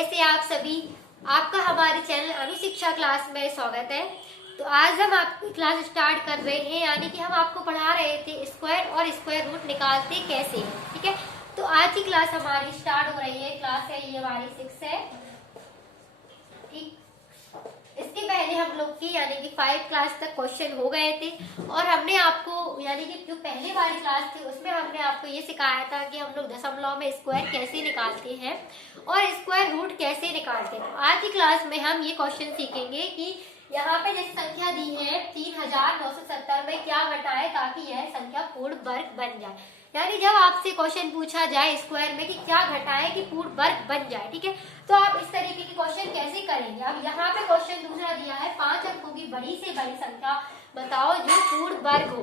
कैसे आप सभी। आपका हमारे चैनल अनुशिक्षा क्लास में स्वागत है। तो आज हम आपकी क्लास स्टार्ट कर रहे हैं, यानी कि हम आपको पढ़ा रहे थे स्क्वायर और स्क्वायर रूट निकालते कैसे हैं। ठीक है, तो आज की क्लास हमारी स्टार्ट हो रही है। क्लास है ये हमारी 6 है। ठीक, इसके पहले हम लोग की यानी कि 5 क्लास तक क्वेश्चन हो गए थे और हमने आपको यानी कि जो पहले वाली क्लास थी उसमें हमने आपको ये सिखाया था कि हम लोग दशमलव में स्क्वायर कैसे निकालते हैं और स्क्वायर रूट कैसे निकालते हैं। आज की क्लास में हम ये क्वेश्चन सीखेंगे कि यहाँ पे जैसे संख्या दी है 3970 में क्या घटाए ताकि यह संख्या पूर्ण वर्ग बन जाए। यानी जब आपसे क्वेश्चन पूछा जाए स्क्वायर में कि क्या घटाएं कि पूर्ण वर्ग बन जाए, ठीक है, तो आप इस तरीके के क्वेश्चन कैसे करेंगे। अब यहाँ पे क्वेश्चन दूसरा दिया है 5 अंकों की बड़ी से बड़ी संख्या बताओ जो पूर्ण वर्ग हो।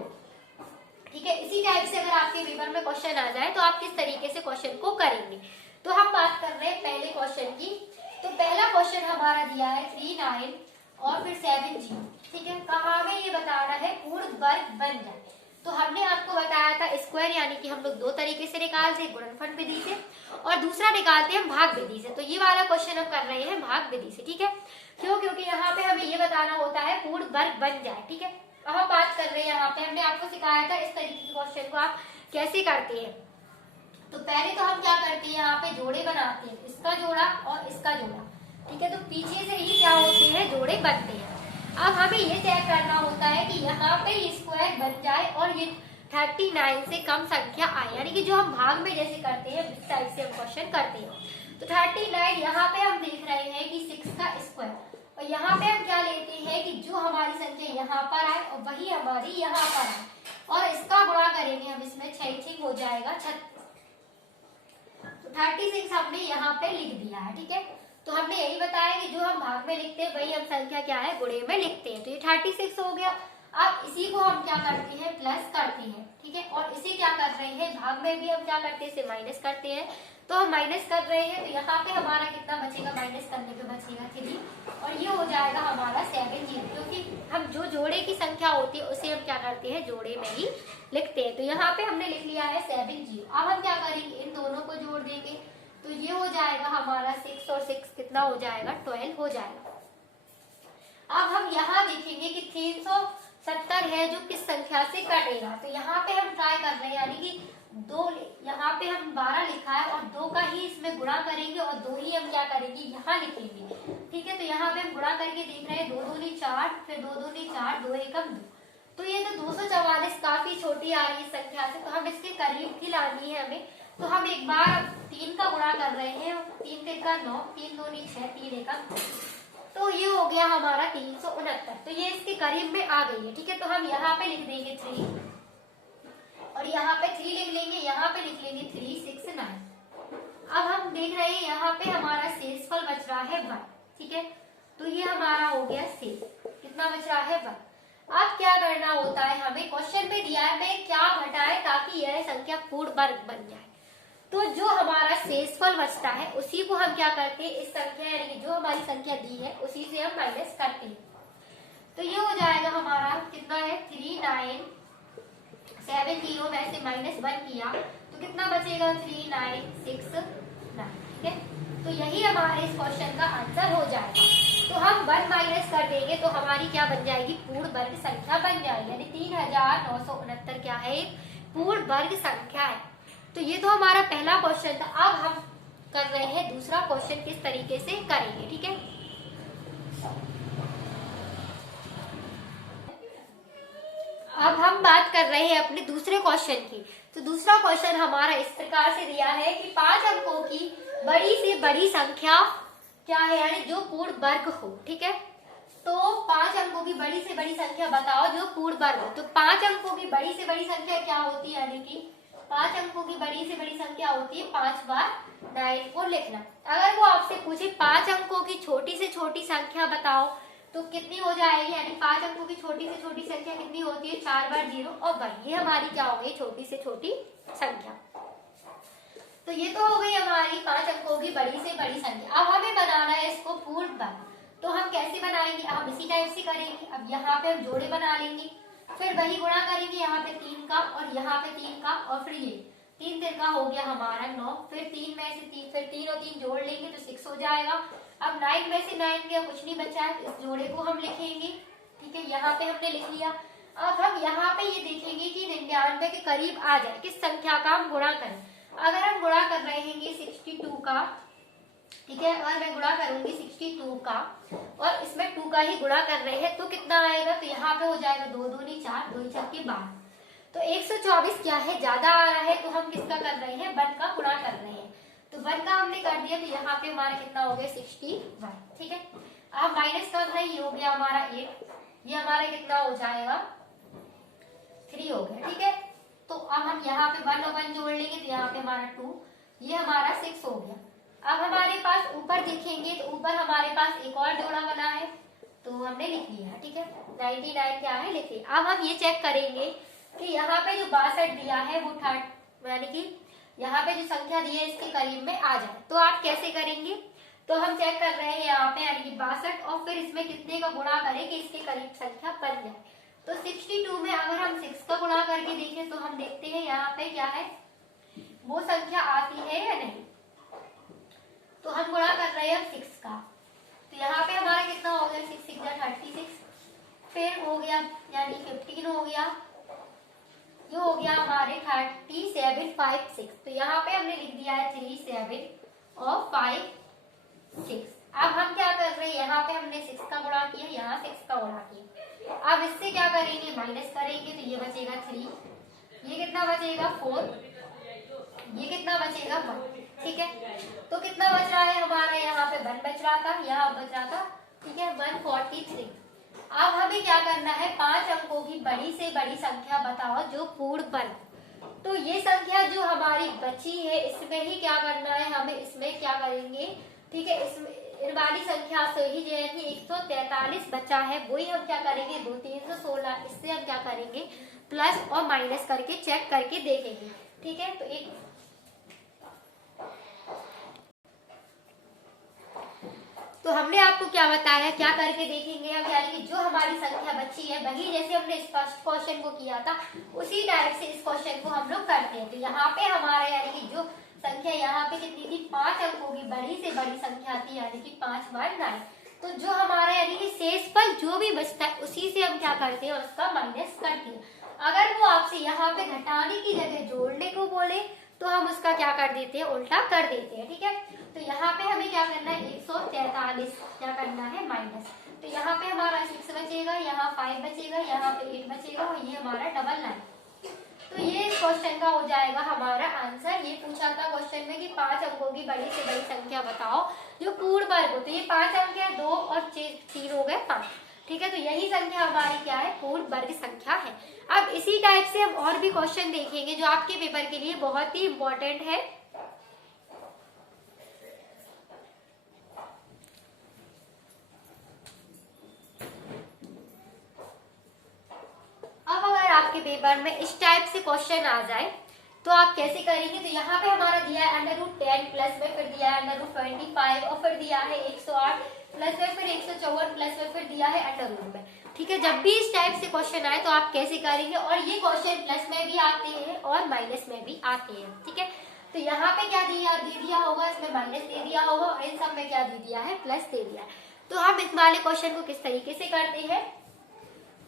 ठीक है, इसी टाइप से अगर आपके पेपर में क्वेश्चन आ जाए तो आप किस तरीके से क्वेश्चन को करेंगे। तो हम बात कर रहे हैं पहले क्वेश्चन की। तो पहला क्वेश्चन हमारा दिया है 39 और फिर 70। ठीक है, कहाँ में ये बताना है पूर्ण वर्ग बन जाए। तो हमने आपको बताया था स्क्वायर यानी कि हम लोग दो तरीके से निकालते हैं, गुणनफल विधि से और दूसरा निकालते हैं भाग विधि से। तो ये वाला क्वेश्चन हम कर रहे हैं भाग विधि से। ठीक है, क्यों? क्योंकि यहाँ पे हमें ये बताना होता है पूर्ण वर्ग बन जाए। ठीक है, अब हम बात कर रहे हैं यहाँ पे हमने आपको सिखाया था इस तरीके के क्वेश्चन को आप कैसे करते हैं। तो पहले तो हम क्या करते हैं, यहाँ पे जोड़े बनाते हैं, इसका जोड़ा और इसका जोड़ा। ठीक है, तो पीछे से ही क्या होते हैं, जोड़े बनते हैं। अब हमें ये तय करना होता है कि यहाँ पे स्क्वायर बन जाए और ये 39 से कम संख्या आए, यानी कि जो हम भाग में जैसे करते हैं इस टाइप से हम क्वेश्चन करते हैं। तो 39 यहाँ पे हम देख रहे हैं कि 6 का स्क्वायर, और यहाँ पे हम क्या लेते हैं कि जो हमारी संख्या यहाँ पर आए और वही हमारी यहाँ पर आए और इसका गुणा करेंगे हम, इसमें 6 हो जाएगा 36। तो 36 हमने यहाँ पे लिख दिया है। ठीक है, तो हमने यही बताया कि जो हम भाग में लिखते हैं वही हम संख्या क्या है, गुणे में लिखते हैं। तो ये 36 हो गया। अब इसी को हम क्या करते हैं, प्लस करते हैं। ठीक है, और इसे क्या कर रहे हैं, भाग में भी हम क्या करते हैं, इसे माइनस करते हैं। तो हम माइनस कर रहे हैं, तो यहाँ पे हमारा कितना बचेगा, माइनस करने पे बचेगा 3 और ये हो जाएगा हमारा 70, क्योंकि हम जो जोड़े की संख्या होती है उसे हम क्या करते हैं, जोड़े में ही लिखते हैं। तो यहाँ पे हमने लिख लिया है 70। अब हम क्या करेंगे, इन दोनों को जोड़ देंगे, तो ये हो जाएगा हमारा 6 और 6 कितना हो जाएगा, 12 हो जाएगा। अब हम यहाँ देखेंगे कि 370 है जो किस संख्या से कटेगा। तो यहाँ पे हम ट्राई कर रहे हैं, यानी कि 2, यहाँ पे हम 12 लिखा है और 2 का ही इसमें गुणा करेंगे और 2 ही हम क्या करेंगे, यहाँ लिखेंगे। ठीक है, तो यहाँ पे हम गुणा करके देख रहे हैं, 2 दूनी 4, फिर 2 दूनी 4, 2 एकम 2। तो ये तो 244 काफी छोटी आ रही है संख्या से, तो हम इसके करीब की लानी है हमें। तो हम एक बार 3 का गुणा कर रहे हैं, 3 3 का 9, 3 दूनी 6, 3 एकम, तो ये हो गया हमारा 369। तो ये इसके करीब में आ गई है। ठीक है, तो हम यहाँ पे लिख देंगे 3 और यहाँ पे 3 लिख लेंगे, यहाँ पे लिख लेंगे 369। अब हम देख रहे हैं यहाँ पे हमारा शेषफल बच रहा है 1। ठीक है, तो ये हमारा हो गया शेष, कितना बच रहा है 1। अब क्या करना होता है, हमें क्वेश्चन में दिया है मैं क्या घटाए ताकि यह संख्या पूर्ण वर्ग बन जाए। तो जो हमारा शेषफल बचता है उसी को हम क्या करते हैं, इस संख्या यानी कि जो हमारी संख्या दी है उसी से हम माइनस करते हैं। तो ये हो जाएगा हमारा कितना है, 3970 में से -1 किया तो कितना बचेगा, 3969। ठीक है, तो यही हमारे इस क्वेश्चन का आंसर हो जाएगा। तो हम 1 माइनस कर देंगे तो हमारी क्या बन जाएगी, पूर्ण वर्ग संख्या बन जाएगी। यानी 3969 क्या है, पूर्ण वर्ग संख्या है। तो ये तो हमारा पहला क्वेश्चन था। अब हम कर रहे हैं दूसरा क्वेश्चन किस तरीके से करेंगे। ठीक है, अब हम बात कर रहे हैं अपने दूसरे क्वेश्चन की। तो दूसरा क्वेश्चन हमारा इस प्रकार से दिया है कि 5 अंकों की बड़ी से बड़ी संख्या क्या है, यानी जो पूर्ण वर्ग हो। ठीक है, तो 5 अंकों की बड़ी से बड़ी संख्या बताओ जो पूर्ण वर्ग हो। तो 5 अंकों की बड़ी से बड़ी संख्या क्या होती है, यानी कि 5 अंकों की बड़ी से बड़ी संख्या होती है 5 बार 9 को लिखना। अगर वो आपसे पूछे 5 अंकों की छोटी से छोटी संख्या बताओ तो कितनी हो जाएगी, यानी 5 अंकों की छोटी से छोटी संख्या कितनी होती है, 4 बार 0 और 1। ये हमारी क्या हो गई, छोटी से छोटी संख्या। तो ये तो हो गई हमारी 5 अंकों की बड़ी से बड़ी संख्या। अब हमें बनाना है इसको पूर्ण वर्ग। तो हम कैसे बनाएंगे, हम इसी टाइप से करेंगे। अब यहाँ पे हम जोड़े बना लेंगे, फिर वही गुणा करेंगे यहाँ पे 3 का और यहाँ पे 3 का और फिर ये, 3 3 का हो गया हमारा 9, फिर 3 में से 3, फिर 3 और 3 जोड़ लेंगे तो 6 हो जाएगा। अब 9 में से 9 गया, कुछ नहीं बचा है, इस जोड़े को हम लिखेंगे। ठीक है, यहाँ पे हमने लिख लिया। अब हम यहाँ पे ये देखेंगे कि 99 के करीब आ जाए, किस संख्या का हम गुणा करें। अगर हम गुणा कर रहे हैं 62 का, ठीक है, और मैं गुणा करूंगी 62 का और इसमें 2 का ही गुणा कर रहे हैं तो कितना आएगा, तो यहाँ पे हो जाएगा 2 दूनी 4, 2 4 के 12। तो 124 क्या है, ज्यादा आ रहा है, तो हम किसका कर रहे हैं, 1 का गुणा कर रहे हैं। तो 1 का हमने कर दिया, तो यहाँ पे हमारा कितना हो गया 61। ठीक है, अब माइनस कर रहे हैं, ये हो गया हमारा 8, ये हमारा कितना हो जाएगा 3 हो गया। ठीक है, तो अब हम यहाँ पे 1 और 1 जोड़ लेंगे तो यहाँ पे हमारा 2, ये हमारा 6 हो गया। अब हमारे पास ऊपर देखेंगे तो ऊपर हमारे पास एक और जोड़ा बना है, तो हमने लिख लिया है। ठीक है, 99 क्या है लिखे। अब हम ये चेक करेंगे कि यहाँ पे जो 62 दिया है वो 30, यानी कि यहाँ पे जो संख्या दी है इसके करीब में आ जाए। तो आप कैसे करेंगे, तो हम चेक कर रहे हैं यहाँ पे, यानी कि 62 और फिर इसमें कितने का गुणा करें कि इसके करीब संख्या बन जाए। तो 62 में अगर हम 6 का गुणा करके देखें तो हम देखते हैं यहाँ पे क्या है, वो संख्या आती है या नहीं। तो हम गुणा कर रहे हैं 6 का, तो यहाँ पे हमारा कितना हो गया 6 6 36, फिर हो गया यानी 15 हो गया, ये हो गया हमारे 37 5 6। तो यहाँ पे हमने लिख दिया है 3 7 और 5 6। अब हम क्या कर रहे हैं, यहाँ पे हमने 6 का गुणा किया, यहाँ 6 का गुणा किया। अब इससे क्या करेंगे, माइनस करेंगे, तो ये बचेगा 3, ये कितना बचेगा 4, ये कितना बचेगा 1। ठीक है, तो कितना बच रहा है हमारा, यहाँ पे 1 बच रहा था, यहाँ बच रहा था। ठीक है, 143। अब हमें क्या करना है, 5 अंकों की बड़ी से बड़ी संख्या बताओ जो पूर्ण वर्ग। तो ये संख्या जो हमारी बची है इसमें ही क्या करना है हमें, इसमें क्या करेंगे, ठीक है, इसमें वाली संख्या से ही जो है कि 143 बचा है, वही हम क्या करेंगे 2 316, इससे हम क्या करेंगे प्लस और माइनस करके चेक करके देखेंगे। ठीक है, तो एक तो हमने आपको क्या बताया, क्या करके देखेंगे हम, यानी कि जो हमारी संख्या बची है वही जैसे हमने इस फर्स्ट क्वेश्चन को किया था उसी टाइप से इस क्वेश्चन को हम लोग करते हैं। तो यहाँ पे हमारा यानी कि जो संख्या यहाँ पे कितनी थी, 5 अंकों की बड़ी से बड़ी संख्या थी, यानी कि 5 बार 9। तो जो हमारा यानी कि शेष फल जो भी बचता है उसी से हम क्या करते हैं, उसका माइनस करते हैं। अगर वो आपसे यहाँ पे घटाने की जगह जोड़ने को बोले तो हम उसका क्या कर देते हैं, उल्टा कर देते हैं। ठीक है, तो यहाँ पे हमें क्या करना है 143 क्या करना है माइनस। तो यहाँ पे हमारा 6 बचेगा, यहाँ 5 बचेगा, यहाँ पे 8 बचेगा और ये हमारा 99। तो ये इस क्वेश्चन का हो जाएगा हमारा आंसर। ये पूछा था क्वेश्चन में कि 5 अंकों की बड़ी से बड़ी संख्या बताओ जो पूर्ण वर्ग हो। तो ये 5 अंक है, 2 और 3 हो गए 5। ठीक है, तो यही संख्या हमारी क्या है, पूर्ण वर्ग संख्या है। अब इसी टाइप से हम और भी क्वेश्चन देखेंगे जो आपके पेपर के लिए बहुत ही इंपॉर्टेंट है। अब अगर आपके पेपर में इस टाइप से क्वेश्चन आ जाए तो आप कैसे करेंगे, तो यहाँ पे हमारा दिया है √10 प्लस में, फिर दिया है √25 और फिर दिया है 108 प्लस में, फिर 154 प्लस में, फिर दिया है √ में। ठीक है, जब भी इस टाइप से क्वेश्चन आए तो आप कैसे करेंगे, और ये क्वेश्चन प्लस में भी आते हैं और माइनस में भी आते हैं। ठीक है, तो यहाँ पे क्या दे दिया होगा, इसमें माइनस दे दिया होगा और इन सब में क्या दे दिया है, प्लस दे दिया है। तो हम इस वाले क्वेश्चन को किस तरीके से करते हैं,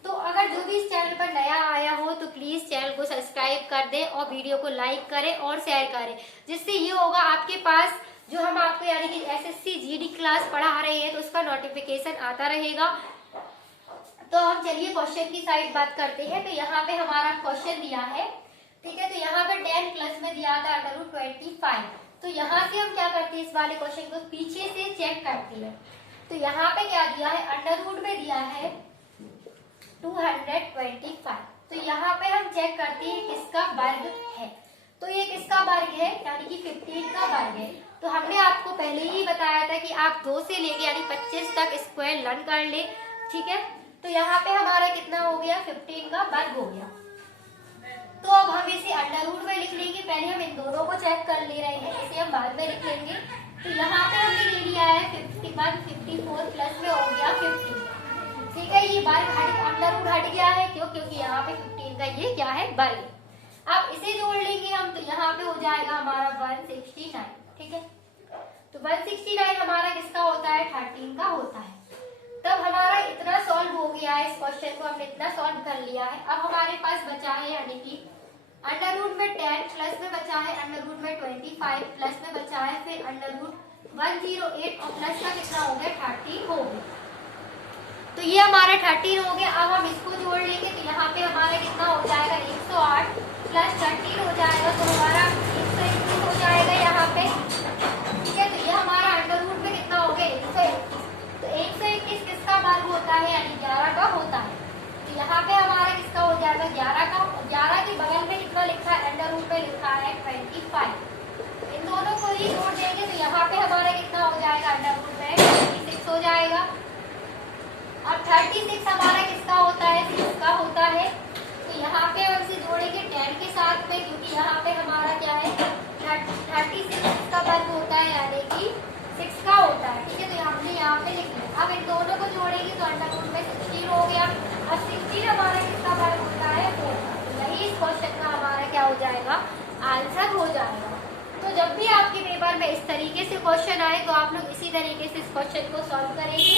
तो अगर जो भी इस चैनल पर नया आया हो तो प्लीज चैनल को सब्सक्राइब कर दें और वीडियो को लाइक करें और शेयर करें, जिससे ये होगा आपके पास जो हम आपको यानी कि SSC GD क्लास पढ़ा रहे हैं तो उसका नोटिफिकेशन आता रहेगा। तो हम चलिए क्वेश्चन की साइड बात करते हैं। तो यहाँ पे हमारा क्वेश्चन दिया है, ठीक है, तो यहाँ पे 10 प्लस में दिया था √25। तो यहाँ से हम क्या करते हैं, इस वाले क्वेश्चन को पीछे से चेक करते हैं। तो यहाँ पे क्या दिया है, √ में दिया है 225। तो यहाँ पे हम चेक करते हैं किसका वर्ग है। तो ये किसका वर्ग है, यानी कि 15 का वर्ग है। तो हमने आपको पहले ही बताया था कि आप 2 से लेके यानी 25 तक स्क्वायर लर्न कर ले। ठीक है, तो यहाँ पे हमारा कितना हो गया, 15 का वर्ग हो गया। तो अब हम इसे √ में लिख लेंगे, पहले हम इन दोनों को चेक कर ले रहे हैं, इसे हम बाद में लिख लेंगे। तो यहाँ पे हमने ले लिया है 51 54 प्लस में हो गया 50। ठीक है, ये वर्ग √ हट गया है, क्यों, क्योंकि यहाँ पे 15 का ये क्या है वर्ग। अब इसे जोड़ लेंगे हम, तो यहाँ पे हो जाएगा हमारा 169, ठीक है। तो 169 हमारा किसका होता है, 13 का होता है। तब हमारा इतना सॉल्व हो गया है, इस क्वेश्चन को हमने इतना सॉल्व कर लिया है। अब हमारे पास बचा है यानी कि अंडर रूट में 10 प्लस में बचा है अंडर रूट में 25 प्लस में बचा है फिर अंडर रूट 108 और प्लस का कितना हो गया, 30 हो गया। तो ये हमारा 13 हो गया। अब हम इसको जोड़ लेंगे तो यहाँ पे हमारा कितना हो जाएगा, 108 प्लस 13 हो जाएगा, तो हमारा 121 हो जाएगा यहाँ पे, ठीक है। तो ये हमारा अंडर रूट में कितना हो गया, 121। तो 121 किसका वर्ग होता है, यानी 11 का होता है। तो यहाँ पे हमारा किसका हो जाएगा, 11 का। 11 के बगल में कितना लिखा है, अंडर रूट में लिखा है 25। इन दोनों को ही जोड़ देंगे तो यहाँ पे हमारा कितना हो जाएगा, अंडर रूट में 26 हो जाएगा। अब 36 हमारा किसका होता है, 6 का होता है। तो यहाँ पे हम इसे जोड़ेंगे 10 के साथ में, क्योंकि यहाँ पे हमारा क्या है, 36 का वर्ग होता है यानी कि 6 का होता है, ठीक है। तो हमने यहाँ पे लिख लिया। अब इन दोनों को जोड़ेंगे तो अंडर रूट में 16 हो गया। अब 16 हमारा किसका वर्ग होता है, 4 का। तो यही इस क्वेश्चन का हमारा क्या हो जाएगा, आंसर हो जाएगा। तो जब भी आपके पेपर में इस तरीके से क्वेश्चन आए तो आप लोग इसी तरीके से इस क्वेश्चन को सॉल्व करेंगे।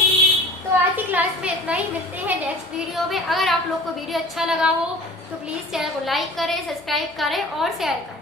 तो आज की क्लास में इतना ही, मिलते हैं नेक्स्ट वीडियो में। अगर आप लोग को वीडियो अच्छा लगा हो तो प्लीज़ चैनल को लाइक करें, सब्सक्राइब करें और शेयर करें।